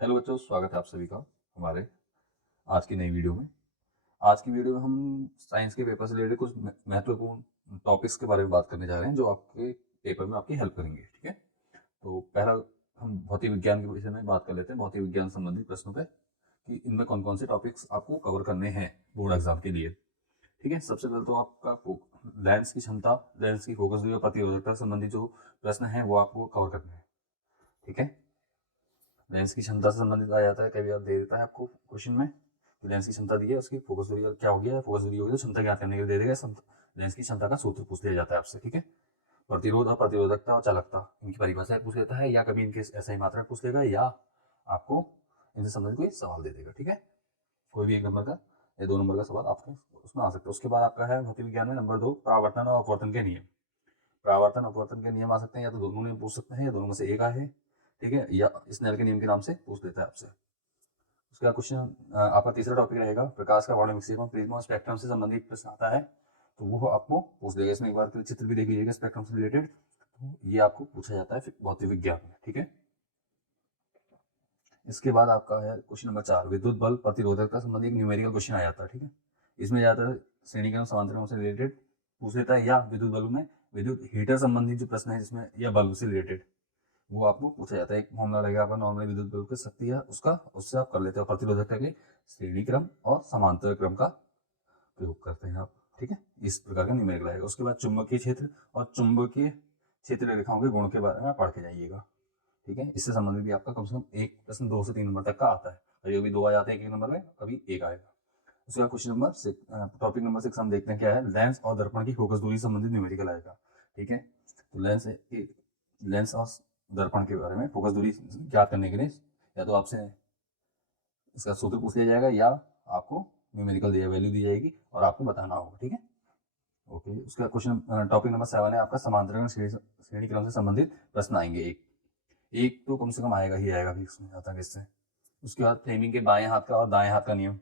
Hello बच्चों, स्वागत है आप सभी का हमारे आज की नई वीडियो में। आज की वीडियो में हम साइंस के पेपर से रिलेटेड कुछ महत्वपूर्ण टॉपिक्स के बारे में बात करने जा रहे हैं जो आपके पेपर में आपकी हेल्प करेंगे। ठीक है, तो पहला हम भौतिक विज्ञान के विषय में बात कर लेते हैं, भौतिक विज्ञान संबंधित प्रश्नों पे कि इनमें कौन कौन से टॉपिक्स आपको कवर करने हैं बोर्ड एग्जाम के लिए। ठीक है, सबसे पहले तो आपका लेंस की क्षमता, लेंस की फोकस दूरी और प्रतिरोधकता संबंधी जो प्रश्न है वो आपको कवर करने हैं। ठीक है, लेंस की क्षमता से संबंधित आ जाता है, कई बार दे देता है आपको क्वेश्चन में कि लेंस की क्षमता दी है, उसकी फोकस दूरी क्या हो गया, फोकस दूरी होगी तो क्षमता ज्ञात करने के लिए दे देगा, लेंस की क्षमता का सूत्र पूछ लिया जाता है आपसे। ठीक है, प्रतिरोध और प्रतिरोधकता और चालकता इनकी परिभाषा पूछ लेता है, या कभी इनके ऐसा ही मात्रक पूछ लेगा, या आपको इनसे संबंधित कोई सवाल दे देगा। ठीक है, कोई भी एक नंबर का या 2 नंबर का सवाल आपके उसमें आ सकता है। उसके बाद आपका है भौतिक विज्ञान में नंबर 2, परावर्तन और अपवर्तन के नियम। परावर्तन अपवर्तन के नियम आ सकते हैं, या तो दोनों नियम पूछ सकते हैं या दोनों में से एक आए। ठीक है, या स्नेल के नियम के नाम से पूछ लेता है आपसे। उसका क्वेश्चन आपका तीसरा टॉपिक रहेगा प्रकाश का वर्णन, विक्षेपण, प्रिज्म और स्पेक्ट्रम से संबंधित प्रश्न आता है तो वो आपको पूछ देगा। इसमें एक बार चित्र भी देख लीजिएगा स्पेक्ट्रम से रिलेटेड, तो ये आपको पूछा जाता है भौतिक विज्ञान में। ठीक है, इसके बाद आपका है क्वेश्चन नंबर 4, विद्युत बल प्रतिरोधकता संबंधी एक न्यूमेरिकल क्वेश्चन आ जाता है। ठीक है, इसमें ज्यादातर श्रेणीक्रम समांतरक्रम से रिलेटेड पूछ लेता है, या विद्युत बल्ब में विद्युत हीटर संबंधित जो प्रश्न है जिसमें, या बल्ब से रिलेटेड वो आपको पूछा जाता है। एक फॉर्मूला रहेगा आपका नॉर्मल विद्युत बल्ब की शक्ति है उसका, उससे आप कर लेते हो प्रतिरोधकता के श्रेणी क्रम और समांतर क्रम का प्रयोग करते हैं आप। ठीक है, इस प्रकार का न्यूमेरिकल आएगा। उसके बाद चुंबकीय क्षेत्र और चुंबकीय क्षेत्र रेखाओं के गुण के बारे में पढ़ के जाइएगा। ठीक है, इससे संबंधित भी आपका कम से कम एक प्रश्न 2 से 3 नंबर तक का आता है, कभी कभी 2 आ जाते हैं एक नंबर में, कभी 1 आएगा। उसके बाद क्वेश्चन नंबर टॉपिक नंबर 6 हम देखते हैं क्या है, लेंस और दर्पण की फोकस दूरी संबंधित न्यूमेरिकल आएगा। ठीक है, तो लेंस और दर्पण के बारे में फोकस दूरी ज्ञात करने के लिए या तो आपसे इसका सूत्र पूछ लिया जाएगा, या आपको न्यूमेरिकल वैल्यू दी जाएगी और आपको बताना होगा। ठीक है, ओके। उसका क्वेश्चन टॉपिक नंबर 7 है आपका समांतरण श्रेणी क्रम से संबंधित प्रश्न आएंगे। एक एक तो कम से कम आएगा ही आएगा फिक्स में आता है इससे। उसके बाद फ्लेमिंग के बाएं हाथ का और दाएं हाथ का नियम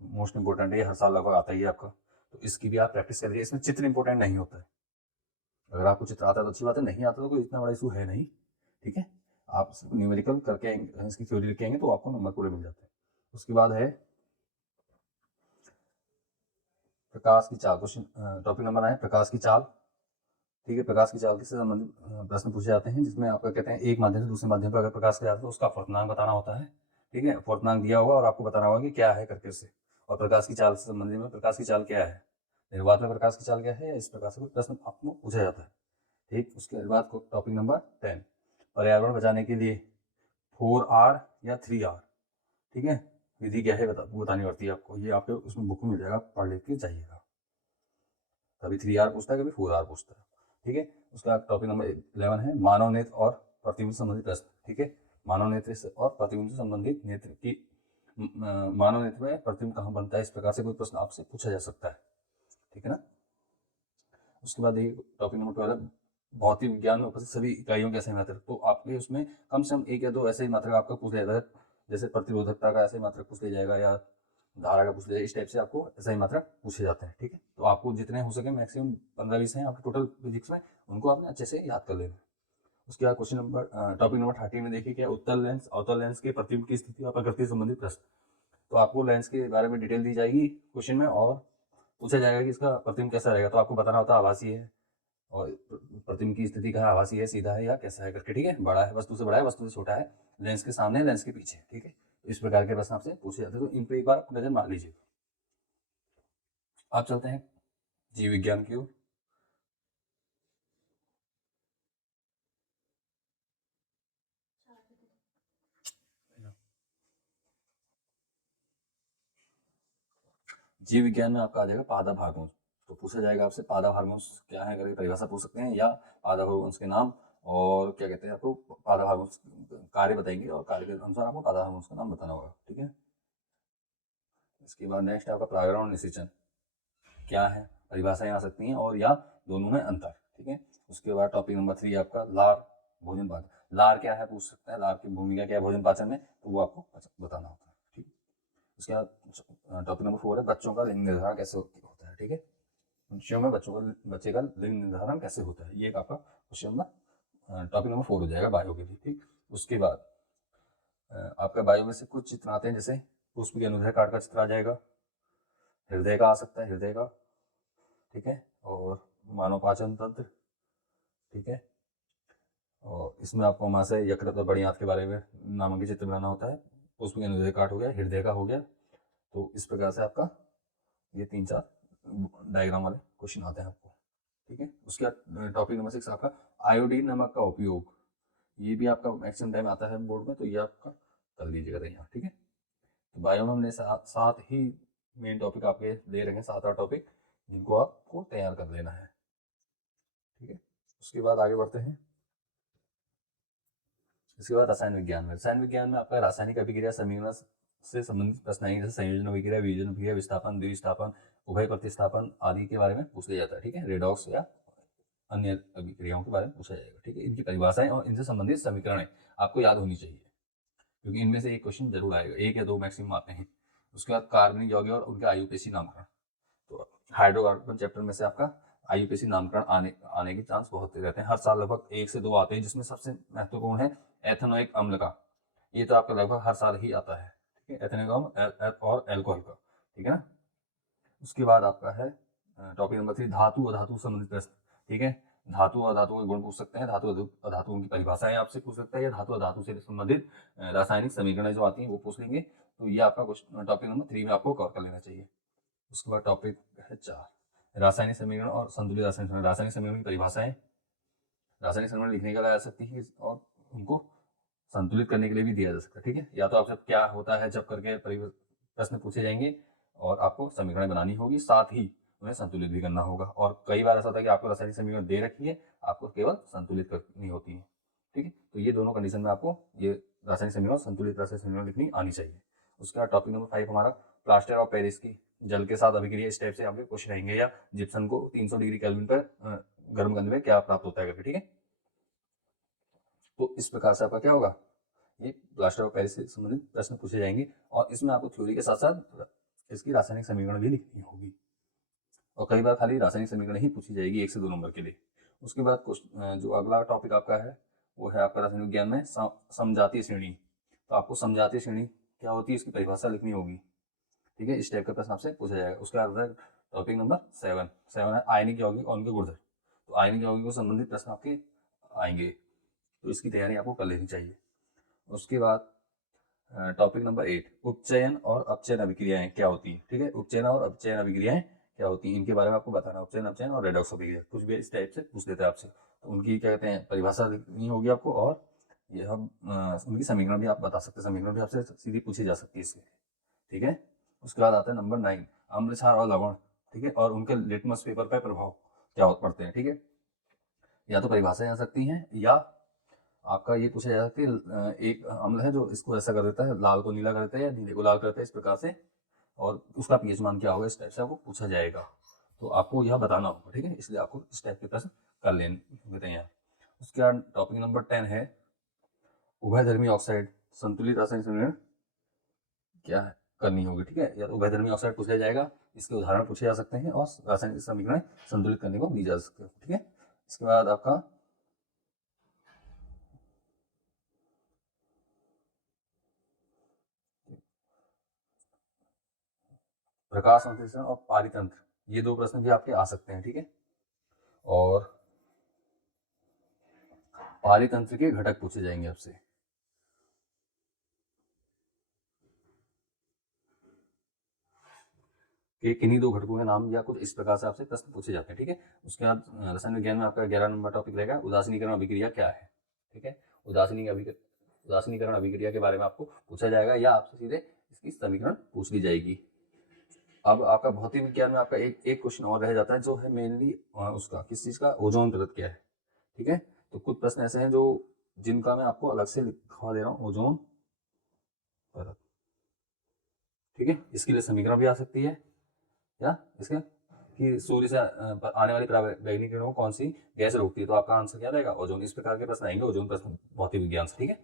मोस्ट इंपोर्टेंट है, ये हर साल लगभग आता ही है आपका, तो इसकी भी आप प्रैक्टिस करिए। इसमें चित्र इंपोर्टेंट नहीं होता है, अगर आपको चित्र आता है तो अच्छी बात है, नहीं आता तो कोई इतना बड़ा इशू है नहीं। ठीक है, आप न्यूमेरिकल करके इसकी थ्योरी लिख के आएंगे तो आपको नंबर पूरे मिल जाते हैं। उसके बाद है प्रकाश की चाल, क्वेश्चन टॉपिक नंबर 9 है प्रकाश की चाल। ठीक है, प्रकाश की चाल से संबंधित प्रश्न पूछे जाते हैं, जिसमें आपका कहते हैं एक माध्यम से दूसरे माध्यम पर अगर प्रकाश किया जाता है तो उसका अपवर्तनांक बताना होता है। ठीक है, अपवर्तनांक दिया होगा और आपको बताना होगा कि क्या है करके उससे, और प्रकाश की चाल से संबंधित में प्रकाश की चाल क्या है, निर्वात में प्रकाश की चाल क्या है, या इस प्रकार से कोई प्रश्न आपको पूछा जाता है। ठीक, उसके बाद टॉपिक नंबर 10, पर्यावरण बचाने के लिए 4R या 3R। ठीक है, विधि क्या है बतानी पड़ती है आपको, ये आपके उसमें बुक में मिल जाएगा, पढ़ लिख के जाइएगा। कभी 3R पूछता है, कभी 4R पूछता है। ठीक है, उसका टॉपिक नंबर 11 है मानव नेत्र और प्रतिबिंब से संबंधित प्रश्न। ठीक है, मानव नेत्र और प्रतिबिंब से संबंधित नेत्र की मानव नेत्र में प्रतिबिंब कहाँ बनता है, इस प्रकार से कोई प्रश्न आपसे पूछा जा सकता है। ठीक है ना। उसके बाद टॉपिक नंबर 12, भौतिक विज्ञान में उपस्थित सभी इकाइयों के ऐसे मात्रक, तो आपके उसमें कम से कम 1 या 2 ऐसे ही मात्रक आपका पूछ लिया जाता है, जैसे प्रतिरोधकता का ऐसे मात्रक पूछ लिया जाएगा, या धारा का पूछ लिया जाएगा, इस टाइप से आपको ऐसा ही मात्रक पूछे जाते हैं। ठीक है, तो आपको जितने हो सके मैक्सिमम 15-20 हैं आपके टोटल फिजिक्स में, उनको आपने अच्छे से याद कर लेना। उसके बाद क्वेश्चन नंबर टॉपिक नंबर 13 में देखिए क्या, उत्तल लेंस अवतल लेंस के प्रतिबिंब की स्थिति और प्रकृति से संबंधित प्रश्न। तो आपको लेंस के बारे में डिटेल दी जाएगी क्वेश्चन में, और पूछा जाएगा कि इसका प्रतिबिंब कैसा रहेगा, तो आपको बताना होता है आभासी है, और प्रतिबिंब की स्थिति का है आभासी है, सीधा है, या कैसा है करके। ठीक है, बड़ा है वस्तु से, बड़ा है वस्तु से छोटा है, लेंस के सामने लेंस के पीछे। ठीक है, तो इस प्रकार के प्रश्न आपसे पूछे जाते हैं, तो इन पर एक बार नजर मार लीजिए। आप चलते हैं जीव विज्ञान की ओर। जीव विज्ञान में आपका आ जाएगा पादप हार्मोन, तो पूछा जाएगा आपसे पादप हार्मोन्स क्या है करके परिभाषा पूछ सकते हैं, या पादप हार्मोन्स के नाम और क्या कहते हैं, आपको पादप हार्मोन्स कार्य बताएंगे और कार्य के अनुसार आपको पादप हार्मोन्स का नाम बताना होगा। ठीक है, इसके बाद नेक्स्ट आपका परागण और निषेचन क्या है, परिभाषाएं आ सकती हैं, और या दोनों में अंतर। ठीक है, उसके बाद टॉपिक नंबर 3 आपका लार, भोजन पाचन। लार क्या है पूछ सकता है, लार की भूमिका क्या है भोजन पाचन में, तो वो आपको बताना होता है। ठीक, उसके बाद टॉपिक नंबर 4 है बच्चों का लिंग निर्धारण कैसे होता है। ठीक है, बच्चों में बच्चे का लिंग निर्धारण कैसे होता है, ये आपका क्वेश्चन नंबर टॉपिक नंबर 4 हो जाएगा बायो के लिए। ठीक, उसके बाद आपका बायो में से कुछ चित्र आते हैं, जैसे पुष्प के अनुदैर्घ्य काट का चित्र आ जाएगा, हृदय का आ सकता है, हृदय का, ठीक है, और मानव पाचन तंत्र, ठीक है, और इसमें आपको हमारे यकृत और बड़ी आंत के बारे में नामांकित चित्र बनाना होता है। पुष्प के अनुदैर्घ्य काट हो गया, हृदय का हो गया। तो इस प्रकार से आपका ये 3-4 डायग्राम वाले क्वेश्चन आते हैं आपको, ठीक है। उसके बाद टॉपिक नंबर 6 आपका आयोडीन नमक का उपयोग, ये भी आपका मैक्सिमम टाइम आता है बोर्ड में, तो ये आपका कर लीजिएगा यहाँ, ठीक है। तो बायो में हमने 7 ही मेन टॉपिक आपके दे रहे हैं, 7-8 टॉपिक, जिनको आपको तैयार कर लेना है, ठीक है। उसके बाद आगे बढ़ते हैं। इसके बाद रसायन विज्ञान में आपका रासायनिक अभिक्रिया समीकरण से संबंधित प्रश्न आएंगे, जैसे संयोजन अभिक्रिया, वियोजन अभिक्रिया, विस्थापन, द्विस्थापन, उभय प्रतिस्थापन आदि के बारे में पूछ लिया जाता है, ठीक है। रेडॉक्स या अन्य अभिक्रियाओं के बारे में पूछा जाएगा, ठीक है। इनकी परिभाषाएं और इनसे संबंधित समीकरणें आपको याद होनी चाहिए, क्योंकि इनमें से एक क्वेश्चन जरूर आएगा, 1 या 2 मैक्सिमम आते हैं। उसके बाद कार्बनिक यौगिक और उनके आयुपेशी नामकरण, तो हाइड्रोकार्बन चैप्टर में से आपका आयुपेशी नामकरण आने के चांस बहुत रहते हैं। हर साल लगभग 1 से 2 आते हैं, जिसमें सबसे महत्वपूर्ण है एथेनोइक अम्ल का, ये तो आपका लगभग हर साल ही आता है, ठीक है, एथेनोइक अम्ल और एल्कोहल का, ठीक है ना। उसके बाद आपका है टॉपिक नंबर 3 धातु अधातु संबंधित प्रश्न, ठीक है। धातु और धातुओं के गुण पूछ सकते हैं, धातु अधातुओं की परिभाषाएं आपसे पूछ सकते हैं, या धातु अधातु से संबंधित रासायनिक समीकरणें जो आती हैं वो पूछ लेंगे। तो ये आपका टॉपिक नंबर 3 में आपको कवर कर लेना चाहिए। उसके बाद टॉपिक है 4 रासायनिक समीकरण और संतुलित रासायनिक समीकरण। रासायनिक समीकरण की परिभाषाएं रासायनिक समीकरण लिखने के लिए आ सकती है, और उनको संतुलित करने के लिए भी दिया जा सकता है, ठीक है। या तो आपसे क्या होता है जब करके प्रश्न पूछे जाएंगे, और आपको समीकरण बनानी होगी, साथ ही उन्हें संतुलित भी करना होगा। और कई बार ऐसा होता है कि आपको रासायनिक समीकरण दे रखी है, आपको केवल संतुलित करनी होती है, ठीक है। तो ये दोनों कंडीशन में आपको ये रासायनिक समीकरण, संतुलित रासायनिक समीकरण लिखनी आनी चाहिए। उसके बाद टॉपिक नंबर 5 हमारा प्लास्टर ऑफ पेरिस की जल के साथ अभिक्रिया, इस टाइप से आपके क्वेश्चन रहेंगे, या जिप्सम को 300 डिग्री केल्विन पर गर्म करने में क्या प्राप्त होता है करके, ठीक है। तो इस प्रकार से आपका क्या होगा, ये प्लास्टर ऑफ पेरिस से संबंधित प्रश्न पूछे जाएंगे, और इसमें आपको थ्योरी के साथ साथ इसकी रासायनिक समीकरण भी लिखनी होगी, और कई बार खाली रासायनिक समीकरण ही पूछी जाएगी 1 से 2 नंबर के लिए। उसके बाद जो अगला टॉपिक आपका है वो है आपका रासायनिक विज्ञान में समजातीय श्रेणी। तो आपको समजातीय श्रेणी क्या होती है, इसकी परिभाषा लिखनी होगी, ठीक है। इस टाइप का प्रश्न आपसे पूछा जाएगा। उसके बाद टॉपिक नंबर 7 है आयनिक यौगिक और उनके गुणधर्म। तो आयनिक यौगिक को संबंधित प्रश्न आपके आएंगे, तो इसकी तैयारी आपको कर लेनी चाहिए। उसके बाद टॉपिक नंबर 8 उपचयन और अपचयन अभिक्रियाएं क्या होती है, ठीक है। उपचयन और अपचयन अभिक्रियाएं क्या होती हैं, इनके बारे में आपको बताना। उपचयन, अपचयन और रेडॉक्स अभिक्रिया, कुछ भी इस टाइप से पूछ देता है आपसे, तो उनकी क्या कहते हैं परिभाषा लिखनी होगी आपको, और ये हम उनकी समीकरण भी आप बता सकते हैं, समीकरण भी आपसे सीधी पूछी जा सकती है इसके, ठीक है। उसके बाद आता है नंबर 9 अम्ल, क्षार और लवण, ठीक है, और उनके लिटमस पेपर पर प्रभाव क्या पड़ते हैं, ठीक है। या तो परिभाषाएं आ सकती हैं, या आपका ये पूछा जा सकता है एक अम्ल है जो इसको ऐसा कर देता है, लाल को नीला कर देता है या नीले को लाल करता है, इस प्रकार से, और उसका पीएच मान क्या होगा, इस टाइप से आपको पूछा जाएगा, तो आपको यह बताना होगा, ठीक है। इसलिए आपको इस टाइप के प्रश्न कर लेते हैं। उसके बाद टॉपिक नंबर 10 है उभयधर्मी ऑक्साइड संतुलित रासायनिक समीकरण क्या करनी होगी, ठीक है। या तो उभयधर्मी ऑक्साइड पूछा जाएगा, इसके उदाहरण पूछे जा सकते हैं, और रासायनिक समीकरण संतुलित करने को दी जा सकती है, ठीक है। इसके बाद आपका प्रकाश संश्लेषण और पारितंत्र, ये 2 प्रश्न भी आपके आ सकते हैं, ठीक है। और पारितंत्र के घटक पूछे जाएंगे आपसे, कि किन्हीं 2 घटकों के नाम, या कुछ इस प्रकार से आपसे प्रश्न पूछे जाते हैं, ठीक है। उसके बाद रसायन विज्ञान में आपका 11 नंबर टॉपिक रहेगा उदासीनीकरण अभिक्रिया क्या है, ठीक है। उदासीनीकरण अभिक्रिया के बारे में आपको पूछा जाएगा, या आपसे सीधे इसकी समीकरण पूछ ली जाएगी। अब आपका भौतिक विज्ञान में आपका एक क्वेश्चन और रह जाता है, जो है मेनली उसका किस चीज का, ओजोन परत क्या है, ठीक है। तो कुछ प्रश्न ऐसे हैं जो जिनका मैं आपको अलग से लिखवा दे रहा हूँ, ओजोन परत, ठीक है। इसके लिए समीकरण भी आ सकती है, या इसके कि सूर्य से आने वाली पराबैंगनी किरणों को कौन सी गैस रोकती है, तो आपका आंसर क्या रहेगा, ओजोन। इस प्रकार के प्रश्न आएंगे ओजोन प्रश्न भौतिक विज्ञान से, ठीक है।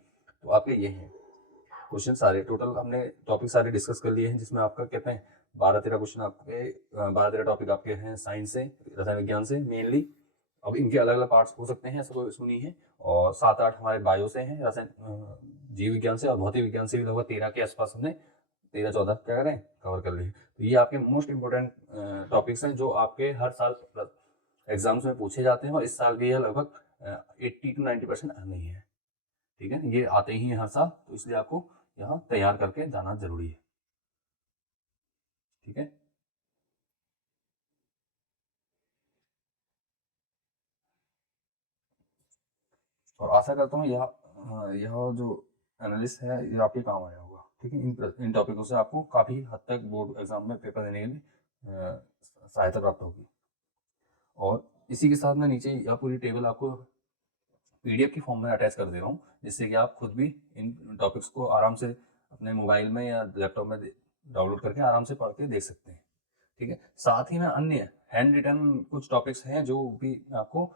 तो आपके ये हैं क्वेश्चन सारे, टोटल हमने टॉपिक सारे डिस्कस कर लिए हैं, जिसमें आपका कहते हैं 12-13 क्वेश्चन आपके 12-13 टॉपिक आपके हैं साइंस से, रसायन विज्ञान से मेनली। अब इनके अलग अलग पार्ट्स हो सकते हैं, ऐसा कोई सुनी है, और 7-8 हमारे बायो से हैं, रसायन जीव विज्ञान से और भौतिक विज्ञान से भी लगभग 13 के आसपास हमने 13-14 क्या करें कवर कर लिए। तो ये आपके मोस्ट इंपॉर्टेंट टॉपिक्स हैं जो आपके हर साल एग्जाम्स में पूछे जाते हैं और इस साल भी यह लगभग 80 to 90% आने ही है। ठीक है, ये आते ही हैं हर साल, तो इसलिए आपको यहाँ तैयार करके जाना जरूरी है। ठीक है, और आशा करता हूँ यह जो एनालिस्ट है ये आपके काम आया होगा। ठीक है, इन टॉपिकों से आपको काफ़ी हद तक बोर्ड एग्जाम में पेपर देने के लिए सहायता प्राप्त होगी। और इसी के साथ मैं नीचे यह पूरी टेबल आपको PDF की फॉर्म में अटैच कर दे रहा हूँ, जिससे कि आप खुद भी इन टॉपिक्स को आराम से अपने मोबाइल में या लैपटॉप में डाउनलोड करके आराम से पढ़ के देख सकते हैं। ठीक है, साथ ही में अन्य हैंड रिटन कुछ टॉपिक्स हैं जो भी मैं आपको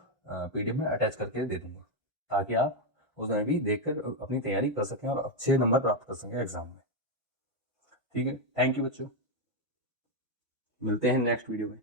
PDF में अटैच करके दे दूंगा, ताकि आप उसमें भी देखकर अपनी तैयारी कर सकें और अच्छे नंबर प्राप्त कर सकें एग्जाम में। ठीक है, थैंक यू बच्चों, मिलते हैं नेक्स्ट वीडियो में।